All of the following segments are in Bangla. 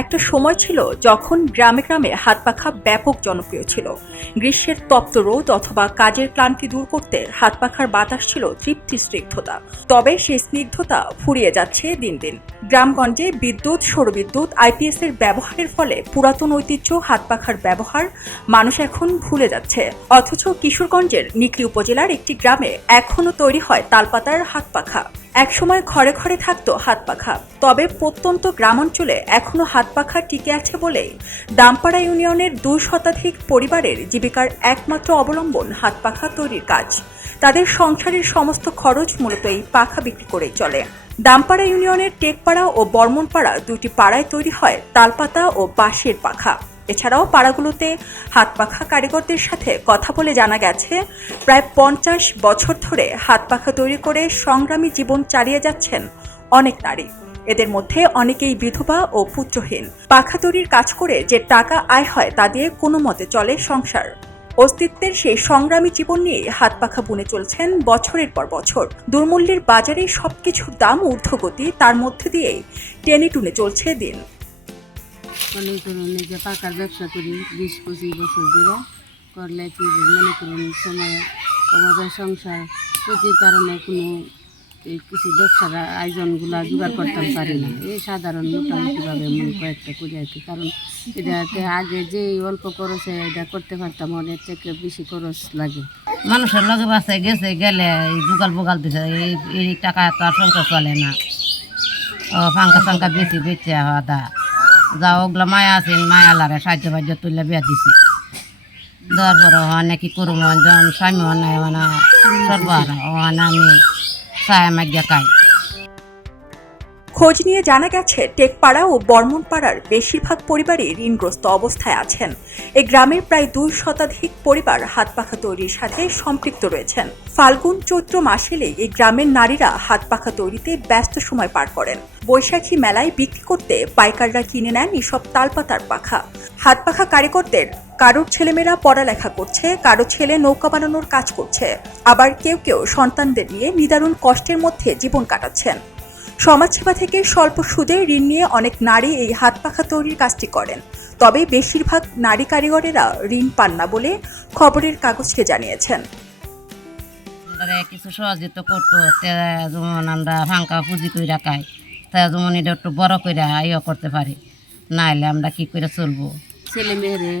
একটা সময় ছিল যখন গ্রামে গ্রামে হাত পাখা ব্যাপক জনপ্রিয় ছিল। গ্রীষ্মের তপ্ত রোদ অথবা কাজের ক্লান্তি দূর করতে হাত পাখার বাতাস ছিল তৃপ্তি স্নিগ্ধতা। তবে সেই স্নিগ্ধতা ফুরিয়ে যাচ্ছে দিন দিন। গ্রামগঞ্জে বিদ্যুৎ, সৌরবিদ্যুৎ, আইপিএস এর ব্যবহারের ফলে পুরাতন ঐতিহ্য হাত পাখার ব্যবহার মানুষ এখন ভুলে যাচ্ছে। অথচ কিশোরগঞ্জের নিকলী উপজেলার একটি গ্রামে এখনো তৈরি হয় তালপাতার হাত পাখা। একসময় ঘরে ঘরে থাকতো হাত পাখা, তবে প্রত্যন্ত গ্রামাঞ্চলে এখনো হাত পাখা টিকে আছে বলে দামপাড়া ইউনিয়নের 2 শতাধিক পরিবারের জীবিকার একমাত্র অবলম্বন হাত পাখা তৈরির কাজ। তাদের সংসারের সমস্ত খরচ মূলত এই পাখা বিক্রি করেই চলে। দামপাড়া ইউনিয়নের টেকপাড়া ও বর্মনপাড়া 2টি পাড়ায় তৈরি হয় তালপাতা ও বাঁশের পাখা। এছাড়াও পাড়াগুলোতে হাত পাখা কারিগরদের সাথে কথা বলে জানা গেছে, প্রায় 50 বছর ধরে হাত পাখা তৈরি করে সংগ্রামী জীবন চালিয়ে যাচ্ছেন অনেক নারী। এদের মধ্যে অনেকেই বিধবা ও পুত্রহীন। পাখা তৈরির কাজ করে যে টাকা আয় হয় তা দিয়ে কোনো মতে চলে সংসার। অস্তিত্বের সেই সংগ্রামী জীবন নিয়ে হাত পাখা বুনে চলছেন বছরের পর বছর। দুর্মূল্যের বাজারে সবকিছুর দাম ঊর্ধ্বগতি, তার মধ্যে দিয়েই টেনে টুনে চলছে দিন। মনে করুন যে পাকার ব্যবসা করি 20-25 বছর ধরে করলে কি মনে করুন সময় অভাবে সংসার প্রতির কারণে কোনো কিছু ব্যবসার আয়োজনগুলো জোগাড় করতে পারি না। এই সাধারণ মোটামুটিভাবে মনে কয়েকটা করি আর কি। কারণ এটাতে আগে যে অল্প খরচে এটা করতে পারতাম, অনেক থেকে বেশি খরচ লাগে। মানুষের লগে বাসায় গেছে গেলে এই জোগাল বোগাল দিছে, এই টাকা তো আর সংসার চলে না। ফাঙ্কা ফাঙ্কা বেশি বেঁচে আদা যা ওগুলো মায়া আছেন, মায়া লারে সাহায্য বাহ্য তুললে বিয়া দিছি। দেওয়ার পরে ওখানে কি করবো, যখন স্বামী নাই মানে সর্বহারা ওখানে আমি চায় মাগিয়া খাই। খোঁজ নিয়ে জানা গেছে, টেকপাড়া ও বর্মনপাড়ার বেশিরভাগ পরিবারই ঋণগ্রস্ত অবস্থায় আছেন। এই গ্রামের প্রায় 2 শতাধিক পরিবার হাত পাখা তৈরির সাথে সম্পৃক্ত রয়েছেন। ফাল্গুন চৈত্র মাস এলেই এই গ্রামের নারীরা হাত পাখা তৈরিতে ব্যস্ত সময় পার করেন। বৈশাখী মেলায় বিক্রি করতে পাইকাররা কিনে নেন এসব তালপাতার পাখা। হাত পাখা কারিগরদের কারোর ছেলেমেয়েরা পড়ালেখা করছে, কারো ছেলে নৌকা বানানোর কাজ করছে, আবার কেউ কেউ সন্তানদের নিয়ে নিদারুণ কষ্টের মধ্যে জীবন কাটাচ্ছেন। সমাজসেবা থেকে স্বল্প সুদে ঋণ নিয়ে অনেক নারী এই হাত পাখা তৈরির কাজটি করেন। তবে বেশিরভাগ নারী কারিগরেরা ঋণ পান না বলে খবরের কাগজকে জানিয়েছেন। কিছু সহযোগিতা করতো, যেমন আমরা ফাঙ্কা পুঁজি করে রাখাই, তা যেমন এটা একটু বড় করে ইয়ে করতে পারি, না হলে আমরা কি করে চলবো। ছেলে মেয়েরে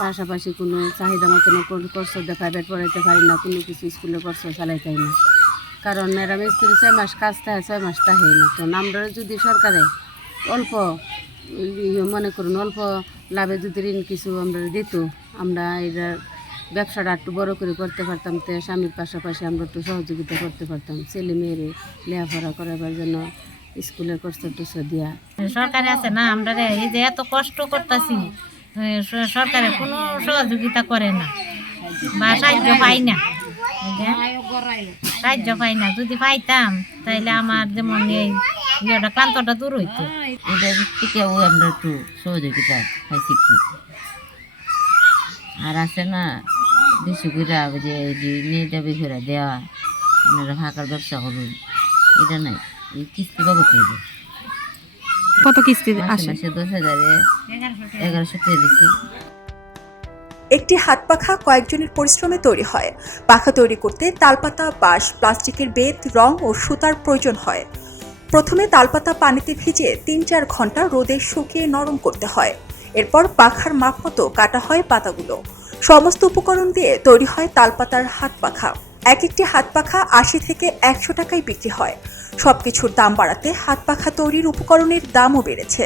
পাশাপাশি কোনো চাহিদা মতন খরচ প্রাইভেট পড়াইতে পারি না, কোনো কিছু স্কুলে খরচ চালাইতে না। কারণ এরা মিস্ত্রি 6 মাস কাজ থাকে, 6 মাস তাহে না। তো আমরা যদি সরকারে অল্প মনে করুন অল্প লাভে যদি ঋণ কিছু আমরা দিত, আমরা এটার ব্যবসাটা একটু বড় করে করতে পারতাম, তো স্বামীর পাশাপাশি আমরা একটু সহযোগিতা করতে পারতাম। ছেলে মেয়েরে লেখাপড়া করাবার জন্য স্কুলের খরচ টুসা দিয়া সরকারে আছে না, আমরা এই যে এত কষ্ট করতেছি, সরকারে কোনো সহযোগিতা করে না বা সাহায্য পাই না। সাহায্য পাই না, যদি পাইতাম তাইলে আমার যেমন এই ইয়েটা ক্লান্তটা দূর হইতো। এটা থেকেও আমরা একটু সহযোগিতা পাইছি। আর আছে না বেশি করে যে নিয়ে যাবে ঘুরে দেওয়া, আপনারা ফাঁকার ব্যবসা করুন, এটা নাই। এই কিস্তি বাবদ কত কিস্তি আসে? 10,000 1100 টাকা দিচ্ছি। একটি হাত পাখা কয়েকজনের পরিশ্রমে তৈরি হয়। পাখা তৈরি করতে তালপাতা, বাঁশ, প্লাস্টিকের বেত, রং ও সুতার প্রয়োজন হয়। প্রথমে তালপাতা পানিতে ভিজে 3-4 ঘন্টা রোদে শুকিয়ে নরম করতে হয়। এরপর পাখার মাপ মতো কাটা হয় পাতাগুলো। সমস্ত উপকরণ দিয়ে তৈরি হয় তালপাতার হাত পাখা। এক একটি হাত পাখা 80 থেকে 100 টাকায় বিক্রি হয়। সবকিছুর দাম বাড়াতে হাত পাখা তৈরির উপকরণের দামও বেড়েছে,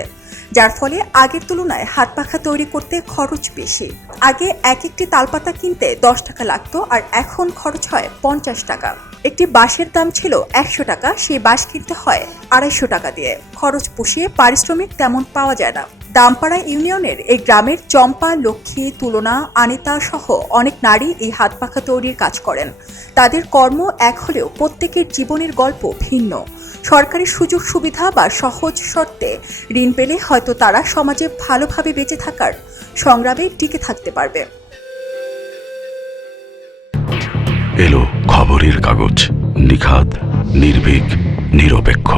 যার ফলে আগের তুলনায় হাত পাখা তৈরি করতে খরচ বেশি। আগে এক একটি তালপাতা কিনতে 10 টাকা লাগতো, আর এখন খরচ হয় 50 টাকা। একটি বাঁশের দাম ছিল 100 টাকা, সেই বাঁশ কিনতে হয় 250 টাকা দিয়ে। খরচ পুষিয়ে পারিশ্রমিক তেমন পাওয়া যায় না। দামপাড়া ইউনিয়নের এই গ্রামের চম্পা, লক্ষ্মী, তুলনা, আনিতা সহ অনেক নারী এই হাত পাখা তৈরির কাজ করেন। তাদের কর্ম এক হলেও প্রত্যেকের জীবনের গল্প ভিন্ন। সরকারি সুযোগ সুবিধা বা সহজ শর্তে ঋণ পেলে হয়তো তারা সমাজে ভালোভাবে বেঁচে থাকার সংগ্রামে টিকে থাকতে পারবে। এলো খবরের কাগজ, নিখাত, নির্ভীক, নিরপেক্ষ।